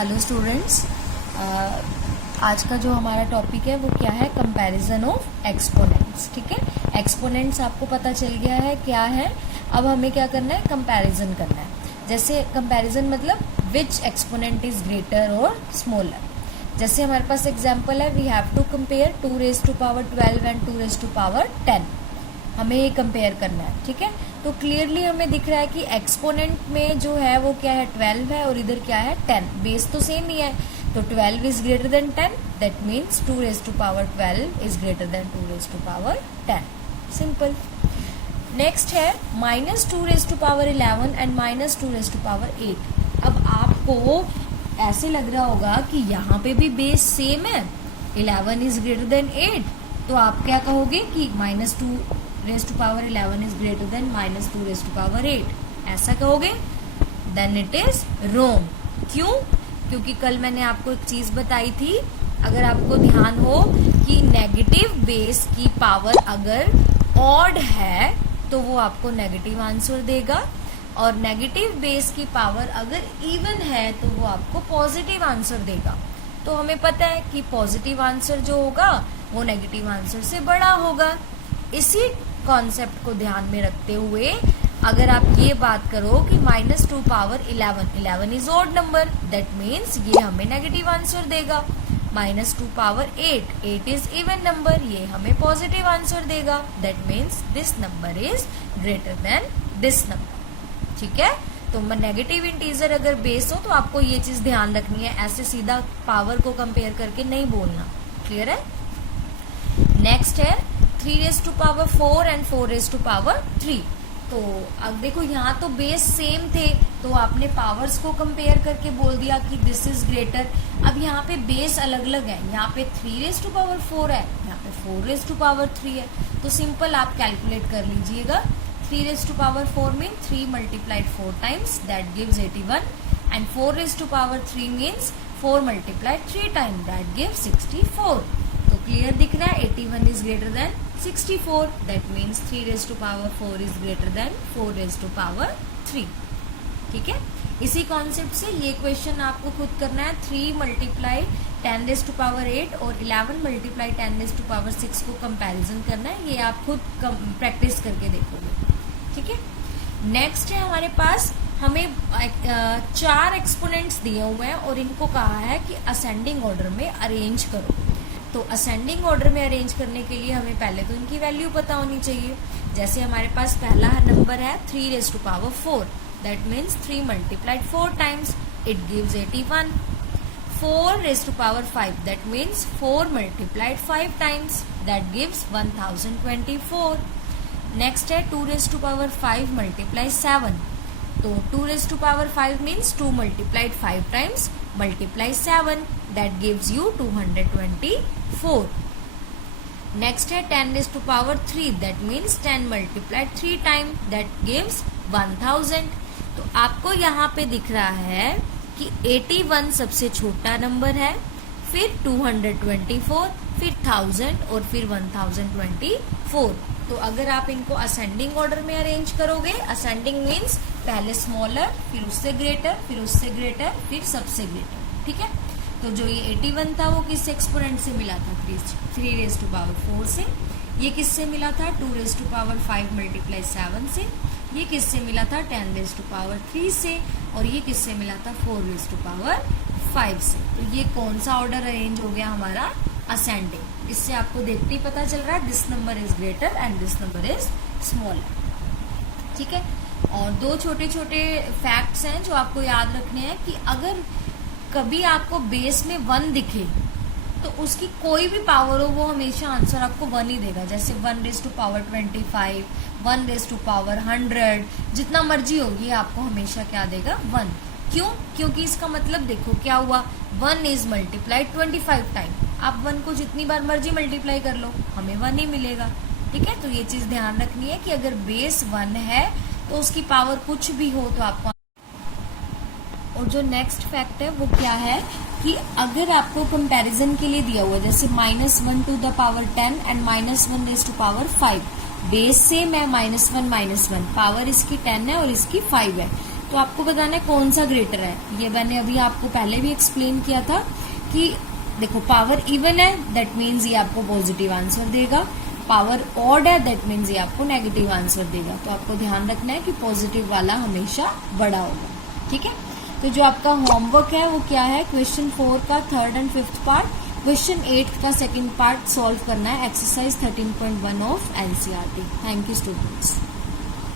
Hello students, आज का जो हमारा टॉपिक है वो क्या है? Comparison of exponents. ठीक है, एक्सपोनेंट्स आपको पता चल गया है क्या है। अब हमें क्या करना है? कंपैरिजन करना है। जैसे कंपैरिजन मतलब विच एक्सपोनेंट इज ग्रेटर और स्मॉलर। जैसे हमारे पास एग्जांपल है, we have to compare 2 raised to power 12 and 2 raised to power 10। हमें ये कंपेयर करना है। ठीक है, तो क्लियरली हमें दिख रहा है कि एक्सपोनेंट में जो है वो क्या है? 12 है और इधर क्या है? 10। बेस तो सेम ही है, तो 12 is greater than 10, that means 2 raised to power 12 is greater than 2 raised to power 10। Simple. Next है -2 raised to power 11 and -2 raised to power 8। अब आपको ऐसे लग रहा होगा कि यहाँ पे भी बेस सेम है, 11 इज ग्रेटर देन 8, तो आप क्या कहोगे कि -2 raised to power 11 is greater than -2 raised to power 8, ऐसा कहोगे? Then it is wrong। क्यों? क्योंकि कल मैंने आपको एक चीज बताई थी, अगर आपको ध्यान हो कि नेगेटिव बेस की पावर अगर ऑड है तो वो आपको नेगेटिव आंसर देगा, और नेगेटिव बेस की पावर अगर इवन है तो वो आपको पॉजिटिव आंसर देगा। तो हमें पता है कि पॉजिटिव आंसर जो होगा वो नेगेटिव आंसर से बड़ा होगा। इसी कॉन्सेप्ट को ध्यान में रखते हुए अगर आप ये बात करो कि -2 power 11 is odd number, that means ये हमें नेगेटिव आंसर देगा। -2 पावर 8 इज इवन नंबर, ये हमें पॉजिटिव आंसर देगा, that means this number is greater than this number. ठीक है, तो नेगेटिव इंटीजर अगर बेस हो तो आपको ये चीज ध्यान रखनी है, ऐसे सीधा पावर को कंपेयर करके नहीं बोलना। क्लियर है? नेक्स्ट है 3 raised to power 4 and 4 raised to power 3। तो अब देखो यहाँ तो बेस सेम थे, तो आपने पावर्स को कंपेयर करके बोल दिया कि दिस इज ग्रेटर। अब यहाँ पे बेस अलग अलग है, यहाँ पे 3 raised to power 4 है, यहाँ पे 4 raised to power 3 है। तो सिंपल आप कैलकुलेट कर लीजिएगा। 3 raised to power 4 mean 3 multiplied 4 times, that gives 81, and 4 raised to power 3 means 4 multiplied 3 times, that gives 64। तो क्लियर दिख रहा है, 81 is greater than 64, that means 3 raised to power 4 is greater than 4 raised to power 3। ठीक है, इसी concept से ये question आपको खुद करना है। 3 मल्टीप्लाई 10 raised to power 8 और 11 मल्टीप्लाई 10 raised to power 6 को कंपैरिजन करना है, ये आप खुद प्रैक्टिस करके देखोगे। ठीक है, नेक्स्ट है हमारे पास, हमें 4 एक्सपोनेंट्स दिए हुए हैं और इनको कहा है कि असेंडिंग ऑर्डर में अरेंज करो। तो असेंडिंग ऑर्डर में अरेंज करने के लिए हमें पहले तो इनकी वैल्यू पता होनी चाहिए। जैसे हमारे पास पहला नंबर है 3 raised to power 4, that means 3 multiplied 4 times, it gives 81। 4 raised to power 5, that means 4 multiplied 5 times, that gives 1024। Next है 2 raised to power 5 multiply 7, तो 2 raised to power 5 means 2 multiplied 5 times, multiply 7, that gives you 224। Next है 10 raised to power 3, that means 10 multiplied 3 times, that gives 1000। तो आपको यहाँ पे दिख रहा है कि 81 सबसे छोटा नंबर है, फिर 224, फिर 1000 और फिर 1024। तो अगर आप इनको असेंडिंग ऑर्डर में अरेंज करोगे, असेंडिंग मीन्स पहले स्मॉलर, फिर उससे ग्रेटर, फिर उससे ग्रेटर, फिर सबसे ग्रेटर। ठीक है, तो जो ये 81 था वो किस एक्सपोनेंट से मिला था? 3 raised to power 4 से। ये किससे मिला था? 2 raised to power 5 multiply 7 से। ये किससे मिला था? 10 raised to power 3 से। और ये किससे मिला था? 4 raised to power 5 से। तो ये कौन सा ऑर्डर अरेंज हो गया हमारा? असेंडिंग। इससे आपको देखते ही पता चल रहा है this number is greater and this number is smaller. ठीक है, और 2 छोटे छोटे फैक्ट्स हैं जो आपको याद रखने हैं कि अगर कभी आपको बेस में 1 दिखे तो उसकी कोई भी पावर हो वो हमेशा आंसर आपको 1 ही देगा। जैसे 1 raised to power 25, 1 raised to power 100, जितना मर्जी हो ये आपको हमेशा क्या देगा? 1। क्यों? क्योंकि इसका मतलब देखो क्या हुआ, 1 इज मल्टीप्लाइड 25 टाइम। आप 1 को जितनी बार मर्जी मल्टीप्लाई कर लो, हमें 1 ही मिलेगा। ठीक है, तो ये चीज ध्यान रखनी है कि अगर बेस 1 है तो उसकी पावर कुछ भी हो तो आपको। और जो नेक्स्ट फैक्ट है वो क्या है कि अगर आपको कंपैरिजन के लिए दिया हुआ जैसे -1 to the power 10 and -1 raised to power 5, base same है, -1 -1, पावर इसकी 10 है और इसकी 5 है, तो आपको बताना है कौन सा ग्रेटर है। ये मैंने अभी आपको पहले भी एक्सप्लेन किया था कि देखो पावर इवन है दैट मीन्स ये आपको पॉजिटिव आंसर देगा, पावर ऑड है दैट मीन्स ये आपको नेगेटिव आंसर देगा। तो आपको ध्यान रखना है कि पॉजिटिव वाला हमेशा बड़ा होगा, ठीक है। तो जो आपका होमवर्क है वो क्या है, क्वेश्चन 4 का 3rd and 5th part, question 8 का 2nd पार्ट सॉल्व करना है, exercise 13.1 of NCERT. Thank you students.